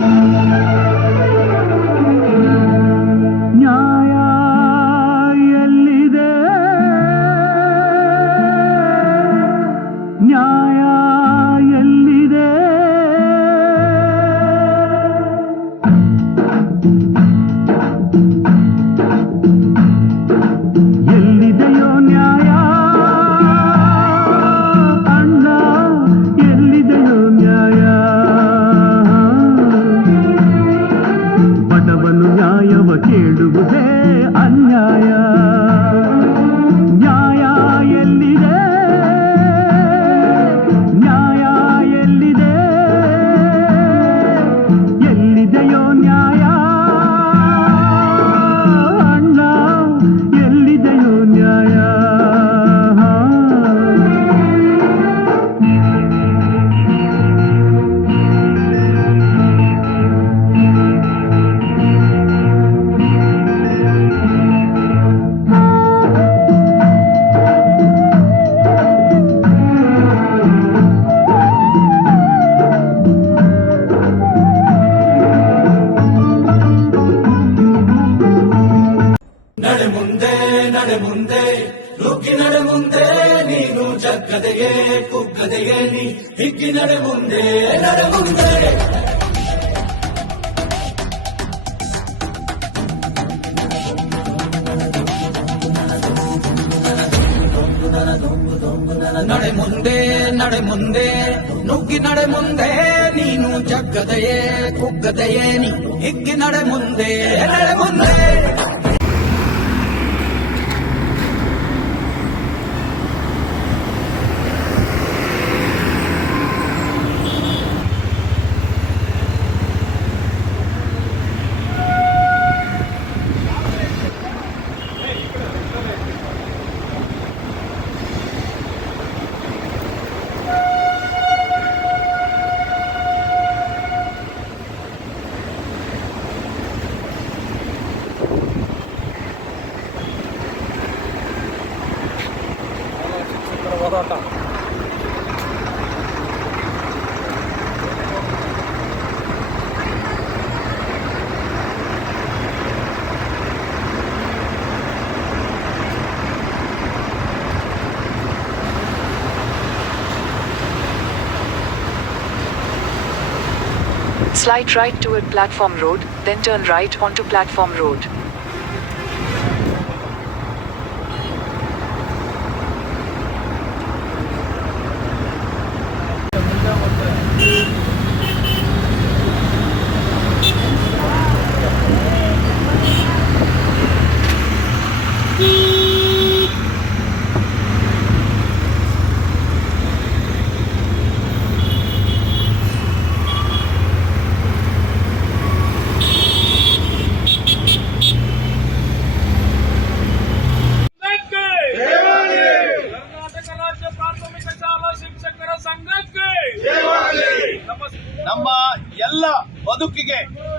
ನ್ಯಾಯ ಜಗ್ಗದೆಯೇ ಕುಗ್ಗದೆಯೇ ನೀ ಹಿಗ್ಗಿ ನಡೆ ಮುಂದೆ ನಡೆ ಮುಂದೆ. ನಡೆ ಮುಂದೆ ನಡೆ ಮುಂದೆ, ನುಗ್ಗಿ ನಡೆ ಮುಂದೆ, ನೀನು ಜಗ್ಗದೆಯೇ, ಕುಗ್ಗದೆಯೇ ನೀ ಹಿಗ್ಗಿ ನಡೆ ಮುಂದೆ ನಡೆ ಮುಂದೆ. Slide right toward Platform Road, then turn right onto Platform Road.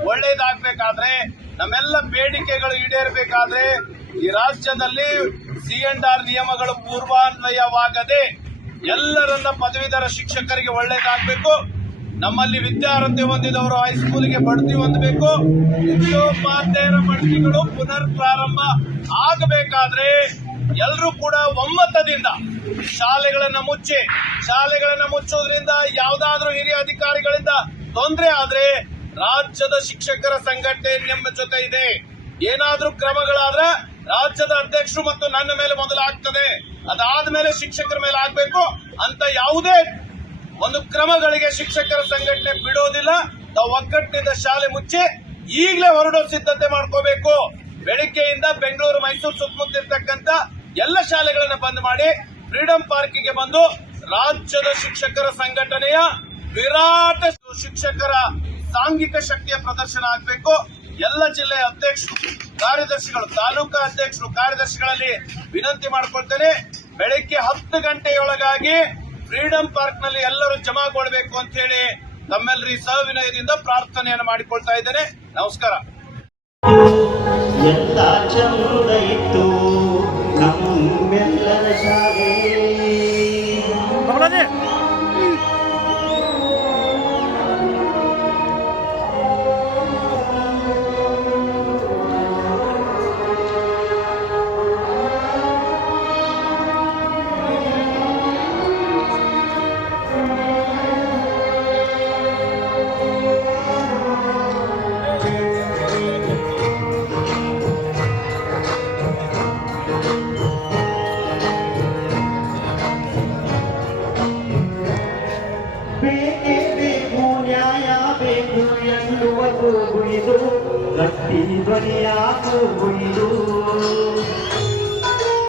ಒಳ್ಳೇದಾಗ್ಬೇಕಾದ್ರೆ, ನಮ್ಮೆಲ್ಲ ಬೇಡಿಕೆಗಳು ಈಡೇರಬೇಕಾದ್ರೆ, ಈ ರಾಜ್ಯದಲ್ಲಿ ಸಿ ಅಂಡ್ ಆರ್ ನಿಯಮಗಳು ಪೂರ್ವಾನ್ವಯವಾಗದೆ ಎಲ್ಲರನ್ನ ಪದವೀಧರ ಶಿಕ್ಷಕರಿಗೆ ಒಳ್ಳೇದಾಗಬೇಕು. ನಮ್ಮಲ್ಲಿ ವಿದ್ಯಾರ್ಹತೆ ಹೊಂದಿದವರು ಹೈಸ್ಕೂಲಿಗೆ ಬಡ್ತಿ ಹೊಂದಬೇಕು. ಮುಖ್ಯೋಪಾಧ್ಯಾಯರ ಬಡ್ತಿಗಳು ಪುನರ್ ಪ್ರಾರಂಭ ಆಗಬೇಕಾದ್ರೆ ಎಲ್ಲರೂ ಕೂಡ ಒಮ್ಮತದಿಂದ ಶಾಲೆಗಳನ್ನು ಮುಚ್ಚಿ, ಶಾಲೆಗಳನ್ನು ಮುಚ್ಚೋದ್ರಿಂದ ಯಾವುದಾದ್ರೂ ಹಿರಿಯ ಅಧಿಕಾರಿಗಳಿಂದ ತೊಂದರೆ ಆದ್ರೆ ರಾಜ್ಯದ ಶಿಕ್ಷಕರ ಸಂಘಟನೆ ನಿಮ್ಮ ಜೊತೆ ಇದೆ. ಏನಾದ್ರೂ ಕ್ರಮಗಳಾದ್ರೆ ರಾಜ್ಯದ ಅಧ್ಯಕ್ಷರು ಮತ್ತು ನನ್ನ ಮೇಲೆ ಮೊದಲು ಆಗ್ತದೆ ಅದಾದ್ಮೇಲೆ ಶಿಕ್ಷಕರ ಮೇಲೆ ಆಗ್ಬೇಕು ಅಂತ ಯಾವುದೇ ಒಂದು ಕ್ರಮಗಳಿಗೆ ಶಿಕ್ಷಕರ ಸಂಘಟನೆ ಬಿಡೋದಿಲ್ಲ. ನಾವು ಒಗ್ಗಟ್ಟಿನಿಂದ ಶಾಲೆ ಮುಚ್ಚಿ ಈಗಲೇ ಹೊರಡೋ ಸಿದ್ಧತೆ ಮಾಡ್ಕೋಬೇಕು. ಬೆಳಿಗ್ಗೆಯಿಂದ ಬೆಂಗಳೂರು, ಮೈಸೂರು ಸುತ್ತಮುತ್ತ ಎಲ್ಲ ಶಾಲೆಗಳನ್ನ ಬಂದ್ ಮಾಡಿ ಫ್ರೀಡಂ ಪಾರ್ಕಿಗೆ ಬಂದು ರಾಜ್ಯದ ಶಿಕ್ಷಕರ ಸಂಘಟನೆಯ ವಿರಾಟ ಶಿಕ್ಷಕರ ಸಾಂಘಿಕ ಶಕ್ತಿಯ ಪ್ರದರ್ಶನ ಆಗಬೇಕು. ಎಲ್ಲ ಜಿಲ್ಲೆಯ ಅಧ್ಯಕ್ಷರು ಕಾರ್ಯದರ್ಶಿಗಳು ತಾಲೂಕಾ ಅಧ್ಯಕ್ಷರು ಕಾರ್ಯದರ್ಶಿಗಳಲ್ಲಿ ವಿನಂತಿ ಮಾಡಿಕೊಳ್ತೇನೆ. ಬೆಳಗ್ಗೆ ಹತ್ತು ಗಂಟೆಯೊಳಗಾಗಿ ಫ್ರೀಡಂ ಪಾರ್ಕ್ನಲ್ಲಿ ಎಲ್ಲರೂ ಜಮಾಗೊಳ್ಬೇಕು ಅಂತ ಹೇಳಿ ತಮ್ಮೆಲ್ಲರಿ ಸವಿನಯದಿಂದ ಪ್ರಾರ್ಥನೆಯನ್ನು ಮಾಡಿಕೊಳ್ತಾ ಇದ್ದೇನೆ. ನಮಸ್ಕಾರ. ಇತ್ತು ಬೇಕೇ ಬೇಕು ನ್ಯಾಯ ಬೇಕು ಎನ್ನುವ ಕೂಗು ಇದು ಗಟ್ಟಿ ಧ್ವನಿಯ ಕೂಗು ಇದು